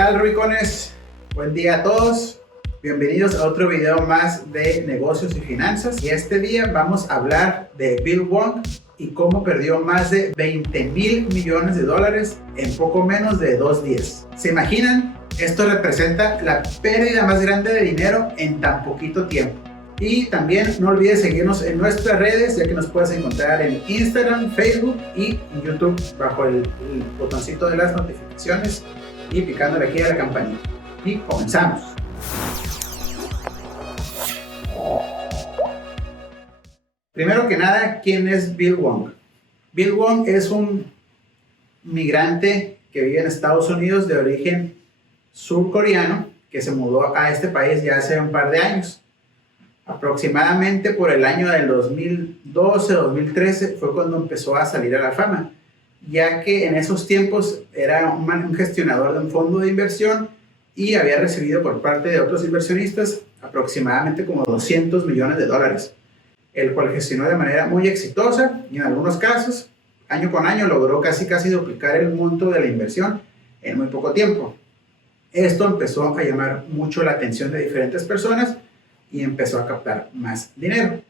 tal, Rubicones? Buen día a todos. Bienvenidos a otro video más de negocios y finanzas. Y este día vamos a hablar de Bill Wong y cómo perdió más de 20,000 millones de dólares en poco menos de 2 días. ¿Se imaginan? Esto representa la pérdida más grande de dinero en tan poquito tiempo. Y también no olvides seguirnos en nuestras redes, ya que nos puedes encontrar en Instagram, Facebook y en YouTube bajo el botoncito de las notificaciones y picándole aquí a la campanita. Y comenzamos. Primero que nada, ¿quién es Bill Wong? Bill Wong es un migrante que vive en Estados Unidos de origen surcoreano que se mudó a este país ya hace un par de años. Aproximadamente por el año del 2012-2013 fue cuando empezó a salir a la fama, ya que en esos tiempos era un gestionador de un fondo de inversión y había recibido por parte de otros inversionistas aproximadamente como 200 millones de dólares, el cual gestionó de manera muy exitosa y en algunos casos, año con año, logró casi duplicar el monto de la inversión en muy poco tiempo. Esto empezó a llamar mucho la atención de diferentes personas y empezó a captar más dinero.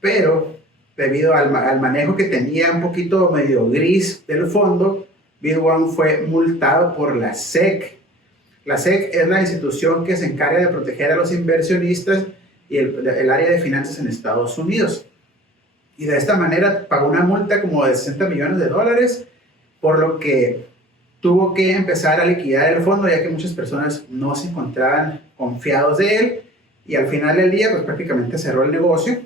Pero debido al manejo que tenía un poquito medio gris del fondo, Bill Wong fue multado por la SEC. La SEC es la institución que se encarga de proteger a los inversionistas y el área de finanzas en Estados Unidos. Y de esta manera pagó una multa como de 60 millones de dólares, por lo que tuvo que empezar a liquidar el fondo, ya que muchas personas no se encontraban confiados de él. Y al final del día, pues prácticamente cerró el negocio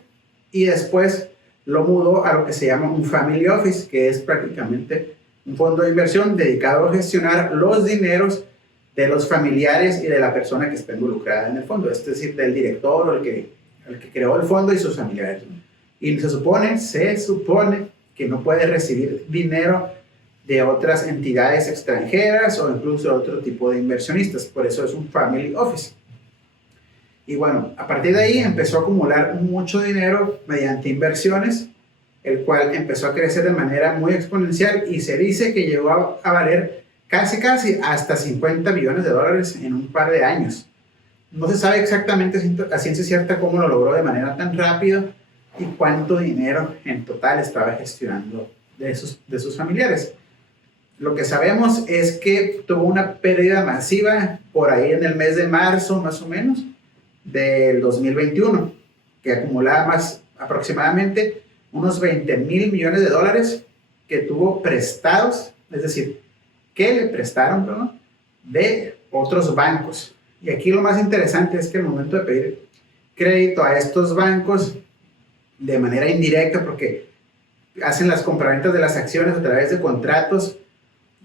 y después lo mudó a lo que se llama un family office, que es prácticamente un fondo de inversión dedicado a gestionar los dineros de los familiares y de la persona que está involucrada en el fondo, es decir, del director o el que creó el fondo y sus familiares. Y se supone que no puede recibir dinero de otras entidades extranjeras o incluso de otro tipo de inversionistas, por eso es un family office. Y bueno, a partir de ahí empezó a acumular mucho dinero mediante inversiones, el cual empezó a crecer de manera muy exponencial y se dice que llegó a valer casi hasta 50 millones de dólares en un par de años. No se sabe exactamente a ciencia cierta cómo lo logró de manera tan rápida y cuánto dinero en total estaba gestionando de sus familiares. Lo que sabemos es que tuvo una pérdida masiva por ahí en el mes de marzo más o menos del 2021, que acumulaba aproximadamente unos 20,000 millones de dólares que tuvo prestados, es decir, que le prestaron, de otros bancos. Y aquí lo más interesante es que al momento de pedir crédito a estos bancos de manera indirecta, porque hacen las compraventas de las acciones a través de contratos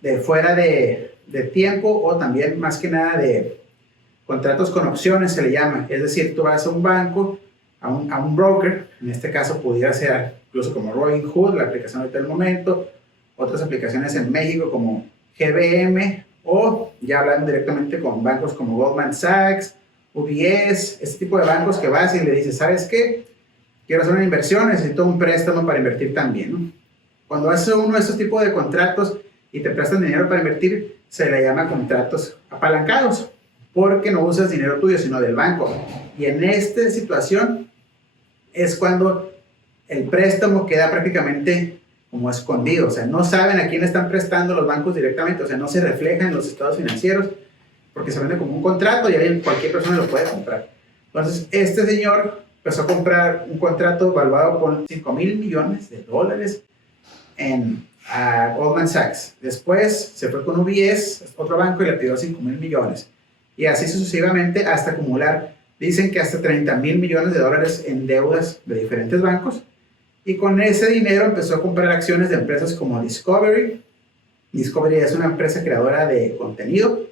de fuera de tiempo, o también más que nada de contratos con opciones se le llama, es decir, tú vas a un banco, a un broker, en este caso pudiera ser incluso como Robinhood, la aplicación ahorita del momento, otras aplicaciones en México como GBM, o ya hablan directamente con bancos como Goldman Sachs, UBS, este tipo de bancos que vas y le dices, ¿sabes qué? Quiero hacer una inversión, necesito un préstamo para invertir también, ¿no? Cuando haces uno de estos tipos de contratos y te prestan dinero para invertir, se le llama contratos apalancados, porque no usas dinero tuyo, sino del banco. Y en esta situación es cuando el préstamo queda prácticamente como escondido, o sea, no saben a quién están prestando los bancos directamente, o sea, no se refleja en los estados financieros, porque se vende como un contrato y cualquier persona lo puede comprar. Entonces, este señor empezó a comprar un contrato valuado por 5,000 millones de dólares a Goldman Sachs. Después se fue con UBS, otro banco, y le pidió 5,000 millones. Y así sucesivamente hasta acumular, dicen que hasta 30,000 millones de dólares en deudas de diferentes bancos. Y con ese dinero empezó a comprar acciones de empresas como Discovery. Discovery es una empresa creadora de contenido.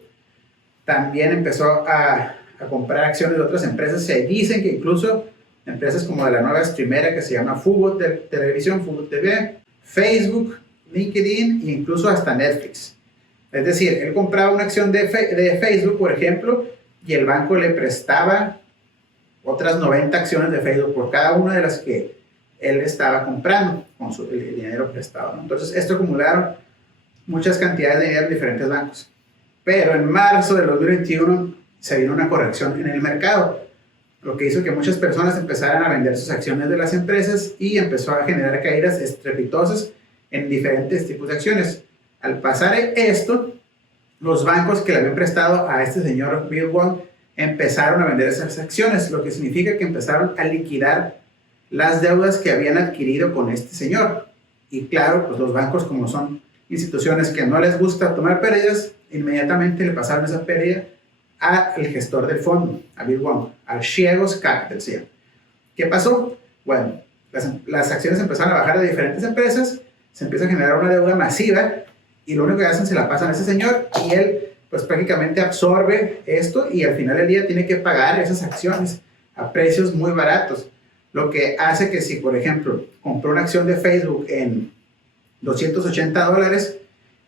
También empezó a comprar acciones de otras empresas. Se dicen que incluso empresas como de la nueva streamera que se llama Fubo Televisión, Fubo TV, Facebook, LinkedIn e incluso hasta Netflix. Es decir, él compraba una acción de Facebook, por ejemplo, y el banco le prestaba otras 90 acciones de Facebook por cada una de las que él estaba comprando con el dinero prestado, ¿no? Entonces, esto acumularon muchas cantidades de dinero en diferentes bancos. Pero en marzo del 2021 se vino una corrección en el mercado, lo que hizo que muchas personas empezaran a vender sus acciones de las empresas y empezó a generar caídas estrepitosas en diferentes tipos de acciones. Al pasar esto, los bancos que le habían prestado a este señor Bill Wong empezaron a vender esas acciones, lo que significa que empezaron a liquidar las deudas que habían adquirido con este señor. Y claro, pues los bancos, como son instituciones que no les gusta tomar pérdidas, inmediatamente le pasaron esa pérdida al gestor del fondo, a Bill Wong, al Chiegos Capital. ¿Sí? ¿Qué pasó? Bueno, las acciones empezaron a bajar de diferentes empresas, se empieza a generar una deuda masiva y lo único que hacen se la pasan a ese señor y él pues prácticamente absorbe esto y al final del día tiene que pagar esas acciones a precios muy baratos. Lo que hace que si, por ejemplo, compró una acción de Facebook en $280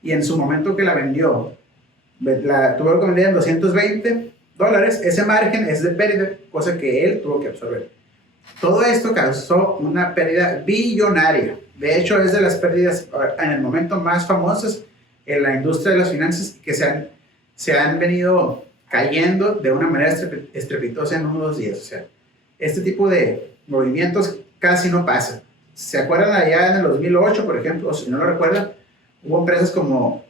y en su momento que la vendió, la tuvo que vender en $220, ese margen es de pérdida, cosa que él tuvo que absorber. Todo esto causó una pérdida billonaria. De hecho, es de las pérdidas en el momento más famosas en la industria de las finanzas que se han venido cayendo de una manera estrepitosa en unos 2 días. O sea, este tipo de movimientos casi no pasa. ¿Se acuerdan allá en el 2008, por ejemplo? O si no lo recuerdan, hubo empresas como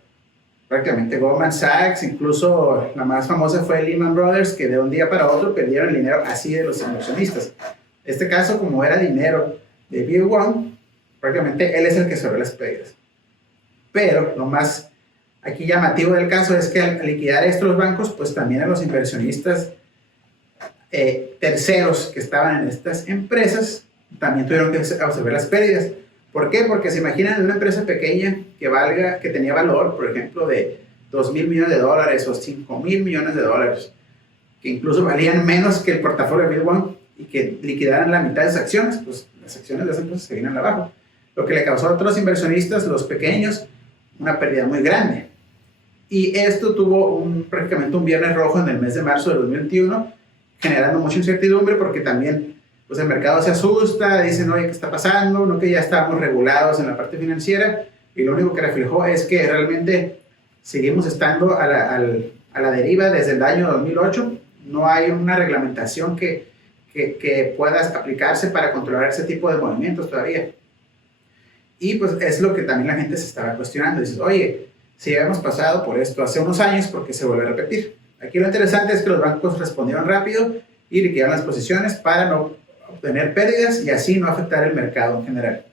prácticamente Goldman Sachs, incluso la más famosa fue Lehman Brothers, que de un día para otro perdieron el dinero así de los inversionistas. Este caso, como era dinero de Bill Wong, prácticamente él es el que sobre las pérdidas. Pero lo más aquí llamativo del caso es que al liquidar esto los bancos, pues también a los inversionistas terceros que estaban en estas empresas también tuvieron que absorber las pérdidas. ¿Por qué? Porque se imaginan de una empresa pequeña que tenía valor, por ejemplo, de $2,000 millones o $5,000 millones, que incluso valían menos que el portafolio de Bill Wong y que liquidaran la mitad de esas acciones, pues las acciones de esas empresas se vienen abajo. Lo que le causó a otros inversionistas, los pequeños, una pérdida muy grande. Y esto tuvo prácticamente un viernes rojo en el mes de marzo de 2021, generando mucha incertidumbre porque también pues el mercado se asusta, dicen, oye, ¿qué está pasando? No, que ya estamos regulados en la parte financiera, y lo único que reflejó es que realmente seguimos estando a la deriva desde el año 2008. No hay una reglamentación que pueda aplicarse para controlar ese tipo de movimientos todavía. Y pues es lo que también la gente se estaba cuestionando. Dices, oye, si habíamos pasado por esto hace unos años, ¿por qué se vuelve a repetir? Aquí lo interesante es que los bancos respondieron rápido y liquidaron las posiciones para no obtener pérdidas y así no afectar el mercado en general.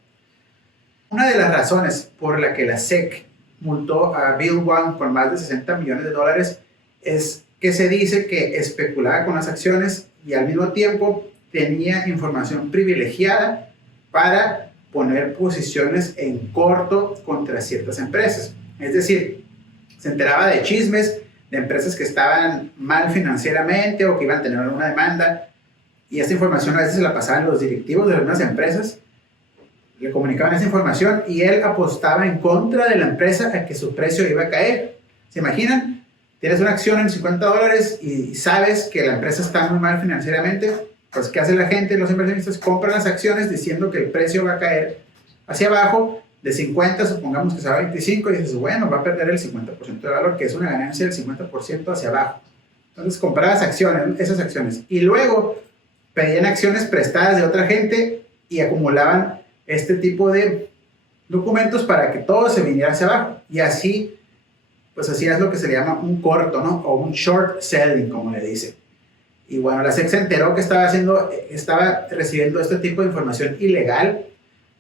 Una de las razones por la que la SEC multó a Bill Wong con más de $60 millones es que se dice que especulaba con las acciones y al mismo tiempo tenía información privilegiada para poner posiciones en corto contra ciertas empresas. Es decir, se enteraba de chismes de empresas que estaban mal financieramente o que iban a tener alguna demanda, y esta información a veces se la pasaban los directivos de algunas empresas, le comunicaban esa información y él apostaba en contra de la empresa a que su precio iba a caer. ¿Se imaginan? Tienes una acción en $50 y sabes que la empresa está muy mal financieramente, pues ¿qué hace la gente? Los inversionistas compran las acciones diciendo que el precio va a caer hacia abajo de 50, supongamos que se va a 25, y dices, bueno, va a perder el 50% de valor, que es una ganancia del 50% hacia abajo. Entonces comprabas esas acciones, y luego pedían acciones prestadas de otra gente y acumulaban este tipo de documentos para que todo se viniera hacia abajo. Y así, pues así es lo que se le llama un corto, ¿no? O un short selling, como le dice. Y bueno, la SEC se enteró que estaba recibiendo este tipo de información ilegal,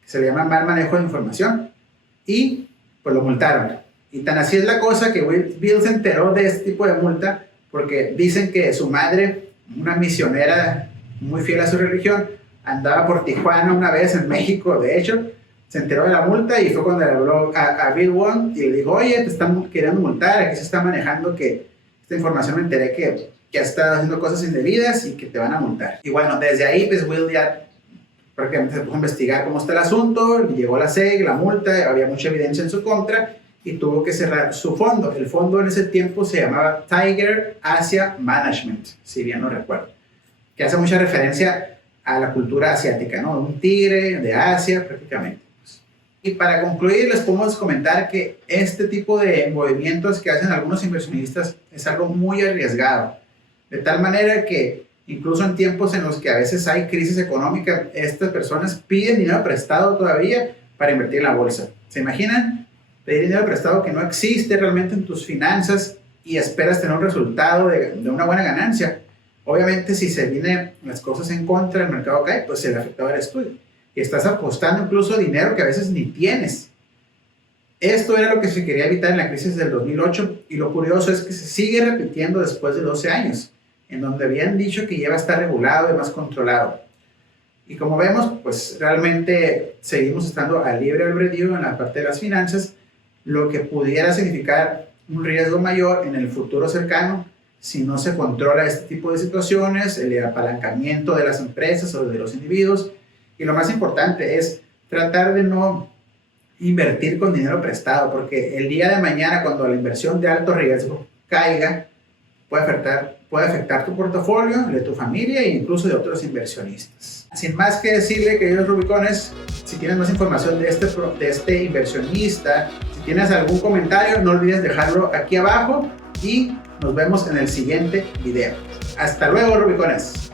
que se le llama mal manejo de información, y pues lo multaron. Y tan así es la cosa que Bill se enteró de este tipo de multa porque dicen que su madre, una misionera muy fiel a su religión, andaba por Tijuana una vez en México, de hecho, se enteró de la multa y fue cuando le habló a Bill Wong y le dijo, oye, te están queriendo multar, aquí se está manejando que esta información me enteré que has estado haciendo cosas indebidas y que te van a multar. Y bueno, desde ahí pues Will ya prácticamente se puso a investigar cómo está el asunto, llegó la SEC, la multa, había mucha evidencia en su contra y tuvo que cerrar su fondo. El fondo en ese tiempo se llamaba Tiger Asia Management, si bien no recuerdo, que hace mucha referencia a la cultura asiática, ¿no? Un tigre de Asia prácticamente. Y para concluir, les podemos comentar que este tipo de movimientos que hacen algunos inversionistas es algo muy arriesgado. De tal manera que incluso en tiempos en los que a veces hay crisis económica, estas personas piden dinero prestado todavía para invertir en la bolsa. ¿Se imaginan? Pedir dinero prestado que no existe realmente en tus finanzas y esperas tener un resultado de una buena ganancia. Obviamente, si se vienen las cosas en contra, el mercado cae, pues el afectado eres tú. Y estás apostando incluso dinero que a veces ni tienes. Esto era lo que se quería evitar en la crisis del 2008 y lo curioso es que se sigue repitiendo después de 12 años, en donde habían dicho que ya va a estar regulado y más controlado. Y como vemos, pues realmente seguimos estando a libre albedrío en la parte de las finanzas, lo que pudiera significar un riesgo mayor en el futuro cercano si no se controla este tipo de situaciones, el apalancamiento de las empresas o de los individuos. Y lo más importante es tratar de no invertir con dinero prestado, porque el día de mañana, cuando la inversión de alto riesgo caiga, puede afectar tu portafolio, de tu familia e incluso de otros inversionistas. Sin más que decirle, queridos Rubicones, si tienes más información de este inversionista, si tienes algún comentario, no olvides dejarlo aquí abajo y nos vemos en el siguiente video. Hasta luego, Rubicones.